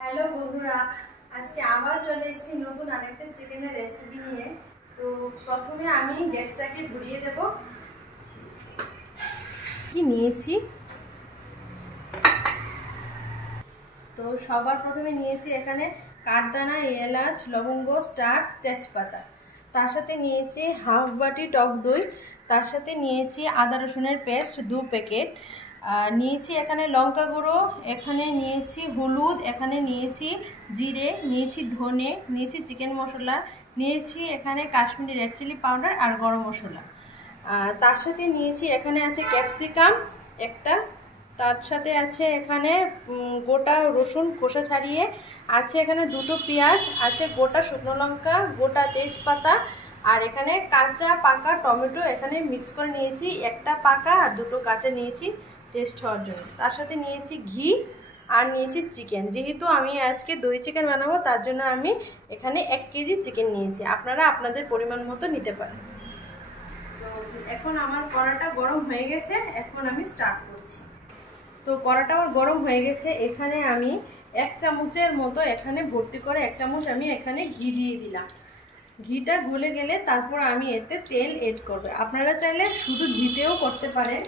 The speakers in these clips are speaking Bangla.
হ্যালো বন্ধুরা, আজকে আবার চলে এসেছি নতুন আরেকটা চিকেনের রেসিপি নিয়ে। তো প্রথমে আমি গ্যাসটাকে ধরিয়ে দেব। কি নিয়েছি, তো সবার প্রথমে নিয়েছি এখানে কাঠদানা, এলাচ, লবঙ্গ, স্টার, তেজপাতা। তার সাথে নিয়েছি হাফ বাটি টক দই। তার সাথে নিয়েছি আদা রসুনের পেস্ট 2 প্যাকেট। নিয়েছি এখানে লঙ্কা গুঁড়ো, এখানে নিয়েছি হলুদ, এখানে নিয়েছি জিরে, নিয়েছি ধনে, নিয়েছি চিকেন মশলা, নিয়েছি এখানে কাশ্মীরি রেড চিলি পাউডার আর গরম মশলা। তার সাথে নিয়েছি এখানে আছে ক্যাপসিকাম একটা, তার সাথে আছে এখানে গোটা রসুন খোসা ছাড়িয়ে, আছে এখানে 2টো পেঁয়াজ, আছে গোটা শুকনো লঙ্কা, গোটা তেজপাতা, আর এখানে কাঁচা পাকা টমেটো এখানে মিক্স করে নিয়েছি। একটা পাকা আর 2টো কাঁচা নিয়েছি টেস্ট হওয়ার জন্য। তার সাথে নিয়েছি ঘি আর নিয়েছি চিকেন। যেহেতু আমি আজকে দই চিকেন বানাবো তার জন্য আমি এখানে 1 কেজি চিকেন নিয়েছি। আপনারা আপনাদের পরিমাণ মতো নিতে পারেন। তো এখন আমার কড়াটা গরম হয়ে গেছে, এখন আমি স্টার্ট করছি। তো কড়াটা আমার গরম হয়ে গেছে। এখানে আমি 1 চামচের মতো এখানে ভর্তি করে 1 চামচ আমি এখানে ঘি দিয়ে দিলাম। ঘিটা গলে গেলে তারপর আমি এতে তেল এড করব। আপনারা চাইলে শুধু ঘিতেও করতে পারেন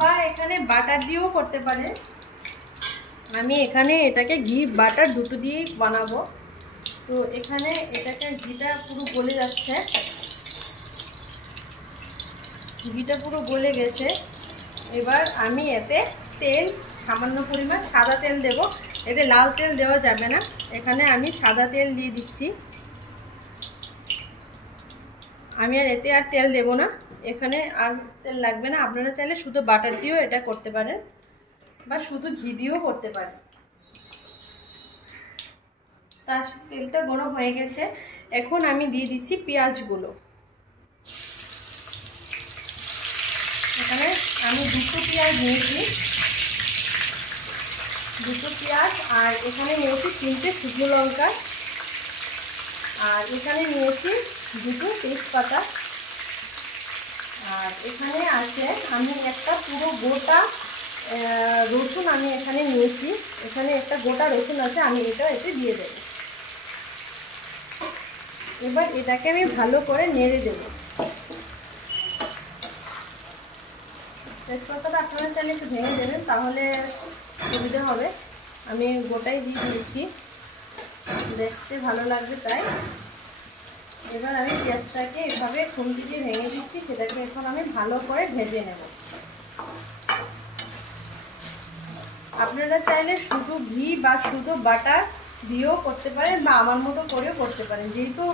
বা এখানে বাটার দিয়েও করতে পারেন। আমি এখানে এটাকে ঘি বাটার দুটো দিয়েই বানাবো। তো এখানে এটাকে ঘিটা পুরো গলে যাচ্ছে, ঘিটা পুরো গলে গেছে। এবার আমি এতে তেল সামান্য পরিমাণ সাদা তেল দেব। এতে লাল তেল দেওয়া যাবে না, এখানে আমি সাদা তেল দিয়ে দিচ্ছি। আমি আর এতে আর তেল দেব না, এখানে আর তেল লাগবে না। আপনারা চাইলে শুধু বাটার দিয়েও এটা করতে পারেন বা শুধু ঘি দিয়েও করতে পারেন। তার তেলটা গরম হয়ে গেছে, এখন আমি দিয়ে দিচ্ছি পেঁয়াজগুলো। এখানে আমি 2টো পেঁয়াজ নিয়েছি, 2টো পেঁয়াজ, আর এখানে নিয়েছি 3টে শুকনো লঙ্কা, আর এখানে নিয়েছি 2টো তেজপাতা, আর এখানে আছে আমি একটা পুরো গোটা রসুন আমি এখানে নিয়েছি। এখানে একটা গোটা রসুন আছে, আমি এটা এতে দিয়ে দেব। এবার এটাকে আমি ভালো করে নেড়ে দেব। তেজপাতাটা আপনারা চাইলে একটু ভেঙে দেবেন, তাহলে সুবিধা হবে। আমি গোটাই দিয়ে দিয়েছি, দেখতে ভালো লাগবে তাই। এবার আমি পেঁয়াজটাকে এভাবে খুন্তি দিয়ে ভেঙে দিচ্ছি, সেটাকে এখন আমি ভালো করে ভেজে নেব। আপনারা চাইলে শুধু ঘি বা শুধু বাটার দিয়েও করতে পারেন বা আমার মতো করেও করতে পারেন। যেহেতু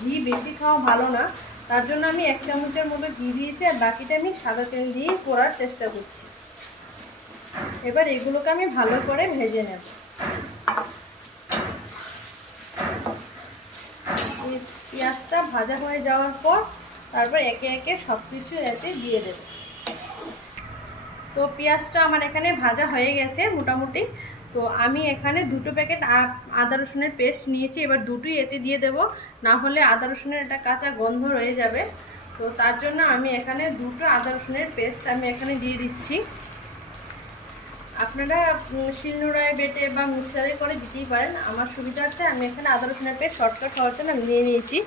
ঘি বেশি খাওয়া ভালো না, তার জন্য আমি 1 চামচের মতো ঘি দিয়েছি, আর বাকিটা আমি সাদা তেল দিয়েই করার চেষ্টা করছি। এবার এগুলোকে আমি ভালো করে ভেজে নেব। পেঁয়াজটা ভাজা হয়ে যাওয়ার পর তারপর একে একে সব কিছু এতে দিয়ে দেব। তো পেঁয়াজটা আমার এখানে ভাজা হয়ে গেছে মোটামুটি। তো আমি এখানে 2টো প্যাকেট আদা রসুনের পেস্ট নিয়েছি, এবার দুটোই এতে দিয়ে দেব, না হলে আদা রসুনের একটা কাঁচা গন্ধ রয়ে যাবে। তো তার জন্য আমি এখানে 2টো আদা রসুনের পেস্ট আমি এখানে দিয়ে দিচ্ছি। আপনারা শিলনোড়ায় বেটে বা মিক্সারে করে দিতেই পারেন, আমার সুবিধার্থে আমি এখানে আদা রসুনের পেস্ট শর্টকাট হওয়ার জন্য আমি নিয়ে নিয়েছি।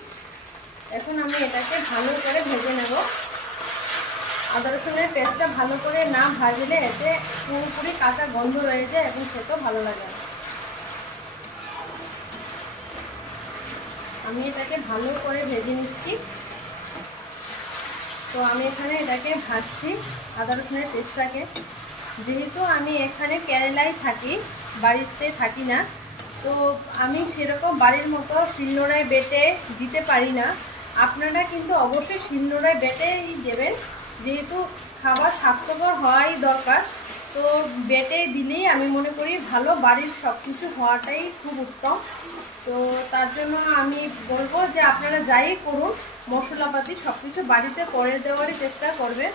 এখন আমি এটাকে ভালো করে ভেজে নেব। আদা রসুনের পেস্টটা ভালো করে না ভাজলে এতে পুরোপুরি কাঁচা গন্ধ রয়ে যায় এবং খেতেও ভালো লাগে না। আমি এটাকে ভালো করে ভেজে নিচ্ছি। তো আমি এখানে এটাকে ভাজছি আদা রসুনের পেস্টটাকে। যেহেতু আমি এখানে কেরালায় থাকি, বাড়িতে থাকি না, তো আমি সেরকম বাড়ির মতো শিলনোড়ায় বেটে দিতে পারি না। আপনারা কিন্তু অবশ্যই শিলনোড়ায় বেটেই দেবেন, যেহেতু খাবার স্বাস্থ্যকর হওয়াই দরকার। তো বেটে দিলেই আমি মনে করি ভালো, বাড়ির সব কিছু হওয়াটাই খুব উত্তম। তো তার জন্য আমি বলবো যে আপনারা যাই করুন, মশলাপাতি সব কিছু বাড়িতে করে দেওয়ারই চেষ্টা করবেন।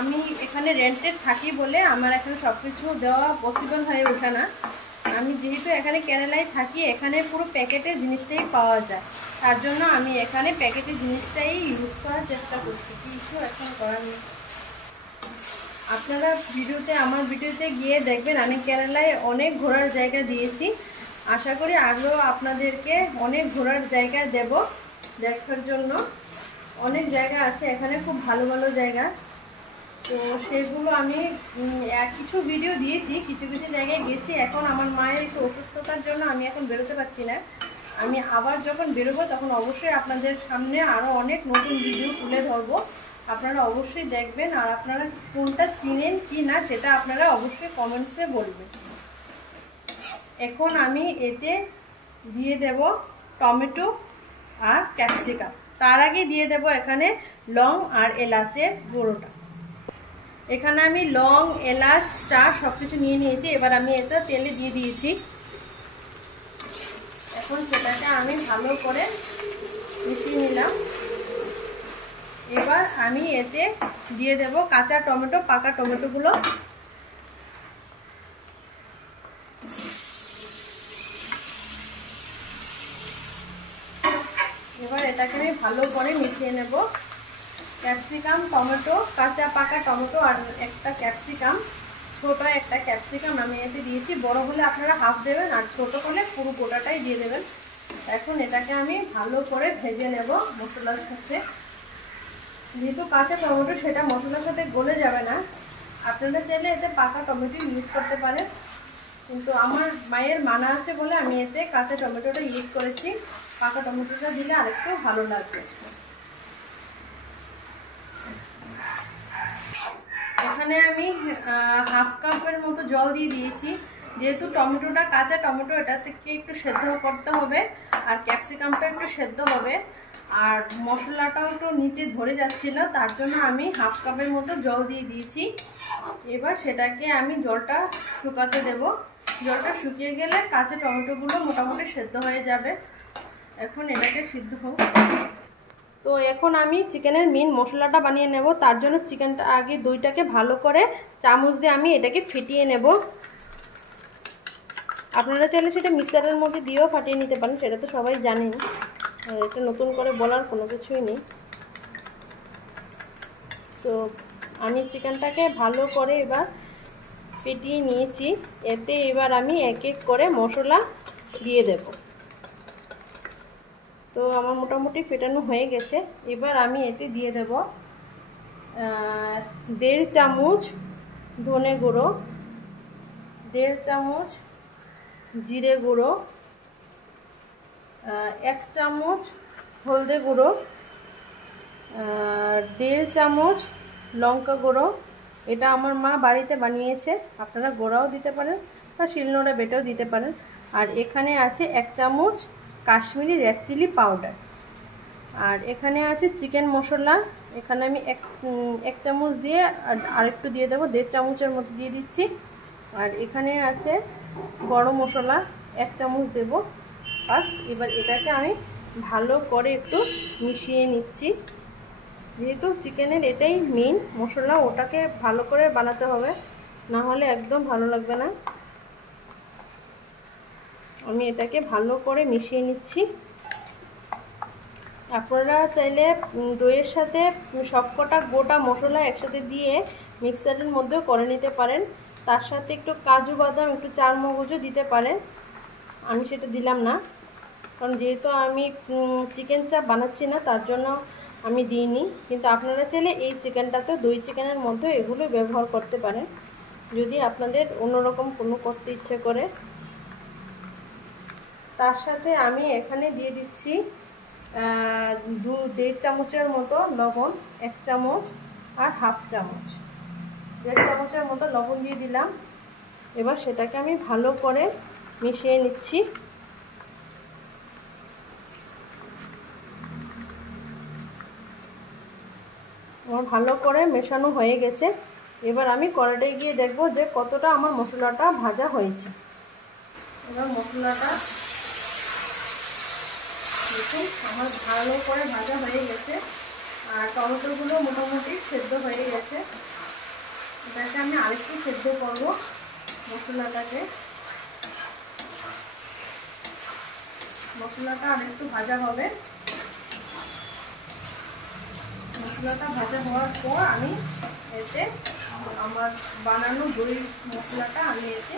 আমি এখানে রেন্টে থাকি বলে আমার এখানে সব কিছু দেওয়া পসিবল হয়ে ওঠে না। আমি যেহেতু এখানে কেরালায় থাকি, এখানে পুরো প্যাকেটের জিনিসটাই পাওয়া যায়, তার জন্য আমি এখানে প্যাকেটের জিনিসটাই ইউজ করার চেষ্টা করছি। কিছু এখন করার নেই। আপনারা আমার ভিডিওতে গিয়ে দেখবেন আমি কেরালায় অনেক ঘোরার জায়গা দিয়েছি। আশা করি আরও আপনাদেরকে অনেক ঘোরার জায়গা দেব দেখার জন্য। অনেক জায়গা আছে এখানে, খুব ভালো ভালো জায়গা। তো সেগুলো আমি কিছু ভিডিও দিয়েছি, কিছু কিছু জায়গায় গেছি। এখন আমার মায়ের একটু অসুস্থতার জন্য আমি এখন বেরোতে পারছি না। আমি আবার যখন বেরোবো তখন অবশ্যই আপনাদের সামনে আরও অনেক নতুন ভিডিও তুলে ধরবো। আপনারা অবশ্যই দেখবেন, আর আপনারা কোনটা চিনেন কি না সেটা আপনারা অবশ্যই কমেন্টসে বলবেন। এখন আমি এতে দিয়ে দেব টমেটো আর ক্যাপসিকাম। তার আগে দিয়ে দেব এখানে লং আর এলাচের গুঁড়োটা। এখানে আমি লং, এলাচ, স্টার সব কিছু নিয়ে নিয়েছি। এবার আমি এটা তেলে দিয়ে দিয়েছি। এখন সেটাকে আমি ভালো করে মিশিয়ে নিলাম। এবার আমি এতে দিয়ে দেব কাঁচা টমেটো, পাকা টমেটোগুলো। এবার এটাকে আমি ভালো করে মিশিয়ে নেব। ক্যাপসিকাম, টমেটো, কাঁচা পাকা টমেটো আর একটা ক্যাপসিকাম, ছোট একটা ক্যাপসিকাম আমি এতে দিয়েছি। বড় হলে আপনারা হাফ দেবেন, আর ছোট হলে পুরো গোটাটাই দিয়ে দেবেন। এখন এটাকে আমি ভালো করে ভেজে নেব মশলার সাথে। যেহেতু কাঁচা টমেটো সেটা মশলার সাথে গলে যাবে না। আপনারা চাইলে এতে পাকা টমেটো ইউজ করতে পারেন, কিন্তু আমার মায়ের মানা আছে বলে আমি এতে কাঁচা টমেটোটা ইউজ করেছি। পাকা টমেটোটা দিলে আরেকটু ভালো লাগবে। এখানে আমি হাফ কাপের মতো জল দিয়ে দিয়েছি। যেহেতু টমেটোটা কাঁচা টমেটো, এটা থেকে একটু সেদ্ধ করতে হবে, আর ক্যাপসিকামটা একটু সেদ্ধ হবে, আর মশলাটাও একটু নিচে ধরে যাচ্ছিল, তার জন্য আমি হাফ কাপের মতো জল দিয়ে দিয়েছি। এবার সেটাকে আমি জলটা শুকাতে দেব। জলটা শুকিয়ে গেলে কাঁচা টমেটোগুলো মোটামুটি সেদ্ধ হয়ে যাবে। এখন এটাকে সিদ্ধ হোক। তো এখন আমি চিকেনের মেন মশলাটা বানিয়ে নেব। তার জন্য চিকেনটা আগে দইটাকে ভালো করে চামচ দিয়ে আমি এটাকে ফেটিয়ে নেব। আপনারা চাইলে সেটা মিক্সারের মধ্যে দিয়েও ফাটিয়ে নিতে পারেন, সেটা তো সবাই জানেন, এটা নতুন করে বলার কোনো কিছুই নেই। তো আমি চিকেনটাকে ভালো করে এবার ফেটিয়ে নিয়েছি। এতে এবার আমি এক এক করে মশলা দিয়ে দেব। তো আমার মোটামুটি ফেটানো হয়ে গেছে। এবার আমি এতে দিয়ে দেব 1.5 চামচ ধনে গুঁড়ো, 1.5 চামচ জিরে গুঁড়ো, 1 চামচ হলদে গুঁড়ো, 1.5 চামচ লঙ্কা গুঁড়ো। এটা আমার মা বাড়িতে বানিয়েছে, আপনারা গুঁড়াও দিতে পারেন বা শিলনোড়া বেটেও দিতে পারেন। আর এখানে আছে 1 চামচ কাশ্মীরি রেড চিলি পাউডার। আর এখানে আছে চিকেন মশলা। এখানে আমি এক চামচ দিয়ে আরেকটু দিয়ে দেবো, 1.5 চামচের মতো দিয়ে দিচ্ছি। আর এখানে আছে গরম মশলা 1 চামচ দেব। বাস, এবার এটাকে আমি ভালো করে একটু মিশিয়ে নিচ্ছি। যেহেতু চিকেনের এটাই মেন মশলা, ওটাকে ভালো করে বানাতে হবে, না হলে একদম ভালো লাগবে না। আমি এটাকে ভালো করে মিশিয়ে নিচ্ছি। আপনারা চাইলে দইয়ের সাথে সবকটা গোটা মশলা একসাথে দিয়ে মিক্সারের মধ্যেও করে নিতে পারেন। তার সাথে একটু কাজু বাদাম, একটু চারমগজও দিতে পারেন। আমি সেটা দিলাম না, কারণ যেহেতু আমি চিকেন চাপ বানাচ্ছি না, তার জন্য আমি দিইনি। কিন্তু আপনারা চাইলে এই চিকেনটাতে দই চিকেনের মধ্যে এগুলো ব্যবহার করতে পারেন, যদি আপনাদের অন্যরকম কোনো করতে ইচ্ছে করে। তার সাথে আমি এখানে দিয়ে দিচ্ছি 1.5 চামচের মতো লবণ, 1 চামচ আর হাফ চামচ, 1.5 চামচের মতো লবণ দিয়ে দিলাম। এবার সেটাকে আমি ভালো করে মিশিয়ে নিচ্ছি। আমার ভালো করে মেশানো হয়ে গেছে। এবার আমি কড়াইতে গিয়ে দেখব যে কতটা আমার মশলাটা ভাজা হয়েছে। এবার মশলাটা দেখুন আমার ভালো করে ভাজা হয়ে গেছে, আর টমেটোগুলো মোটামুটি সেদ্ধ হয়ে গেছে। এটাকে আমি আরেকটু সেদ্ধ করব মশলাটাকে। মশলাটা আরেকটু ভাজা হবে। মশলাটা ভাজা হওয়ার পর আমি এতে আমার বানানো দই মশলাটা আমি এতে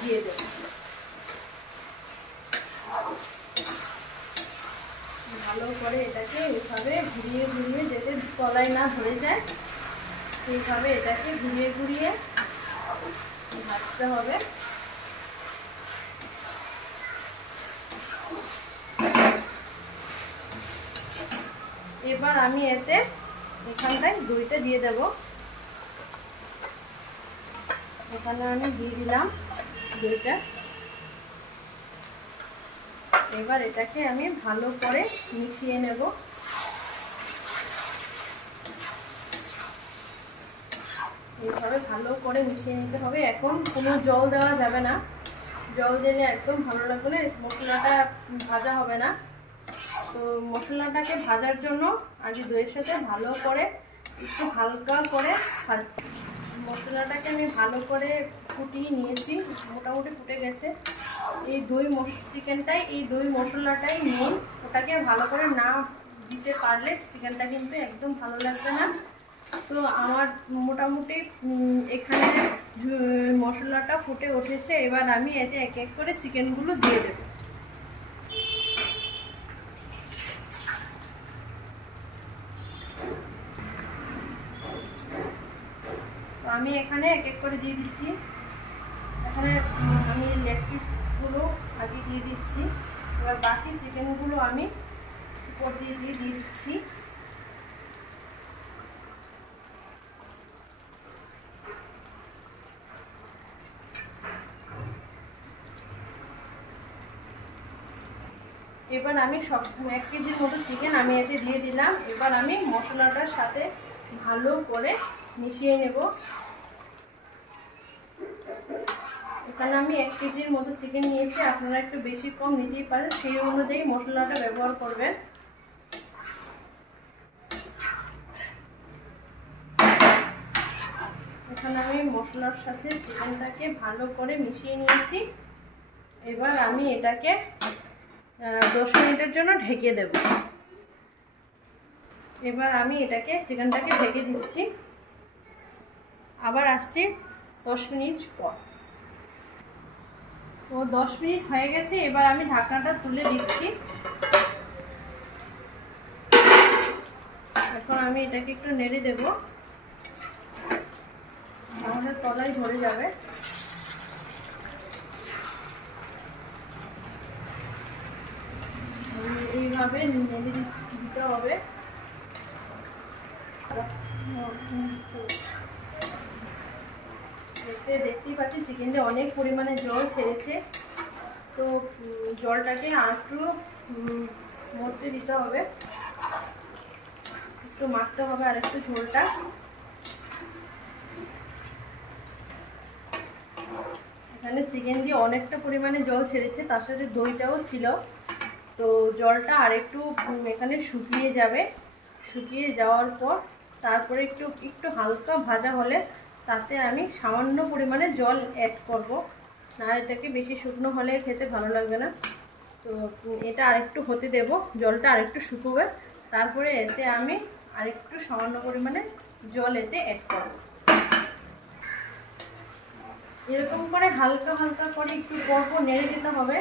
দিয়ে দেব। ভালো করে এটাকে এইভাবে ঘুরিয়ে ঘুরিয়ে যাতে তলায় না ধরে যায় এইভাবে এটাকে ঘুরিয়ে ঘুরিয়ে ভাজতে হবে। এবার আমি এতে এখানটায় দইটা দিয়ে দেব। এখানে আমি দিয়ে দিলাম দইটা। এবার এটাকে আমি ভালো করে মিশিয়ে নেব। এইভাবে ভালো করে মিশিয়ে নিতে হবে। এখন কোনো জল দেওয়া যাবে না, জল দিলে একদম ভালো লাগবে না, মশলাটা ভাজা হবে না। তো মশলাটাকে ভাজার জন্য আগে দইয়ের সাথে ভালো করে একটু হালকা করে ভাজতে। মশলাটাকে আমি ভালো করে ফুটিয়ে নিয়েছি, মোটামুটি ফুটে গেছে। এই দই চিকেনটাই এই দই মশলাটাই মেন, ওটাকে ভালো করে না দিতে পারলে চিকেনটা কিন্তু একদম ভালো লাগবে না। তো আমার মোটামুটি এখানে মশলাটা ফুটে উঠেছে। এবার আমি এতে এক এক করে চিকেনগুলো দিয়ে দেব। তো আমি এখানে এক এক করে দিয়ে দিচ্ছি। এখানে আমি লেগ পিসগুলো আগে দিয়ে দিচ্ছি। এবার বাকি চিকেনগুলো আমি উপর দিয়ে দিচ্ছি। এবার আমি 1 কেজির মতো চিকেন আমি এতে দিয়ে দিলাম। এবার আমি মশলাটার সাথে ভালো করে মিশিয়ে নেব। এখানে আমি 1 কেজির মতো চিকেন নিয়েছি, আপনারা একটু বেশি কম নিতেই পারেন, সেই অনুযায়ী মশলাটা ব্যবহার করবেন। এখানে আমি মশলার সাথে চিকেনটাকে ভালো করে মিশিয়ে নিয়েছি। এবার আমি এটাকে 10 মিনিটের জন্য ঢেকে দেব। এবার আমি এটাকে চিকেনটাকে ঢেকে দিচ্ছি। আবার আসছি 10 মিনিট পর। তো 10 মিনিট হয়ে গেছে। এবার আমি ঢাকনাটা তুলে দিচ্ছি। এখন আমি এটাকে একটু নেড়ে দেব, আমাদের তলায় ধরে যাবে। এইভাবে নেড়ে দিতে হবে। দেখতেই পাচ্ছি চিকেনে অনেক পরিমাণে জল ছেড়েছে। তো জলটাকে আর একটু মরতে দিতে হবে, একটু মাখতে হবে আর একটু ঝোলটা। এখানে চিকেন দিয়ে অনেকটা পরিমাণে জল ছেড়েছে, তার সাথে দইটাও ছিল। তো জলটা আর একটু এখানে শুকিয়ে যাবে। শুকিয়ে যাওয়ার পর তারপরে একটু হালকা ভাজা হলে তাতে আমি সামান্য পরিমাণে জল অ্যাড করব, না এটাকে বেশি শুকনো হলে খেতে ভালো লাগবে না। তো এটা আরেকটু হতে দেব, জলটা আরেকটু শুকোবে, তারপরে এতে আমি আরেকটু সামান্য পরিমাণে জল এতে অ্যাড করব। এরকম করে হালকা হালকা করে একটু পরপর নেড়ে দিতে হবে,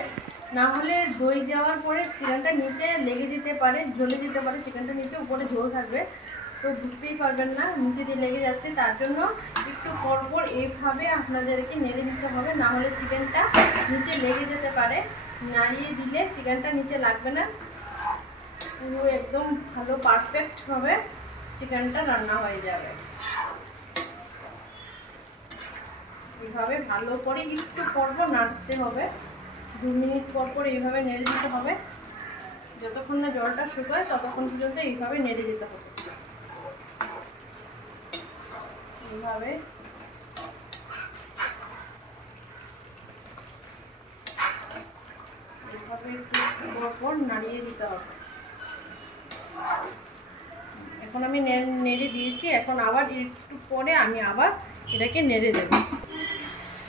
না হলে দই দেওয়ার পরে চিকেনটা নিচে লেগে যেতে পারে, জ্বলে যেতে পারে। চিকেনটা নিচে উপরে ঝোল থাকবে, তো বুঝতেই পারবেন না নিচে দিয়ে লেগে যাচ্ছে। তার জন্য একটু পরপর এইভাবে আপনাদেরকে নেড়ে দিতে হবে, না হলে চিকেনটা নিচে লেগে যেতে পারে। নাড়িয়ে দিলে চিকেনটা নিচে লাগবে না, পুরো একদম ভালো পারফেক্টভাবে চিকেনটা রান্না হয়ে যাবে। এইভাবে ভালো করে একটু পরপর নাড়তে হবে, 2 মিনিট পরপর এইভাবে নেড়ে দিতে হবে। যতক্ষণ না জলটা শুকায় ততক্ষণ পর্যন্ত এইভাবে নেড়ে দিতে হবে। এইভাবে একটু পরপর নাড়িয়ে দিতে হবে। এখন আমি নেড়ে দিয়েছি, এখন আবার একটু পরে আমি আবার এটাকে নেড়ে দেব।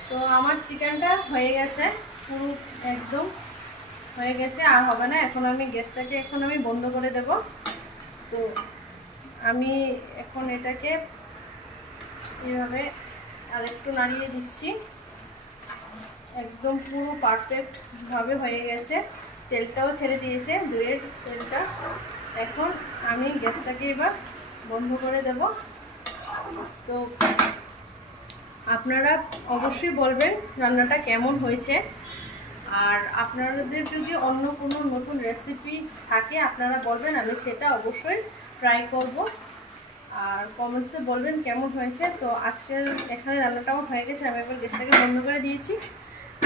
তো আমার চিকেনটা হয়ে গেছে, পুরো একদম হয়ে গেছে, আর হবে না। এখন আমি গ্যাসটাকে বন্ধ করে দেব। তো আমি এখন এটাকে এইভাবে আরেকটু নাড়িয়ে দিচ্ছি। একদম পুরো পারফেক্টভাবে হয়ে গেছে। তেলটাও ছেড়ে দিয়েছে, দইয়ের তেলটা। এখন আমি গ্যাসটাকে এবার বন্ধ করে দেব। তো আপনারা অবশ্যই বলবেন রান্নাটা কেমন হয়েছে। আর আপনাদের যদি অন্য কোনো নতুন রেসিপি থাকে আপনারা বলবেন, আমি সেটা অবশ্যই ট্রাই করব। আর কমেন্টসে বলবেন কেমন হয়েছে। তো আজকের এখানে রান্নাটাও হয়ে গেছে, আমি এবার গ্যাসটাকে বন্ধ করে দিয়েছি।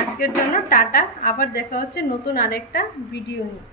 আজকের জন্য টাটা, আবার দেখা হচ্ছে নতুন আরেকটা ভিডিও নিয়ে।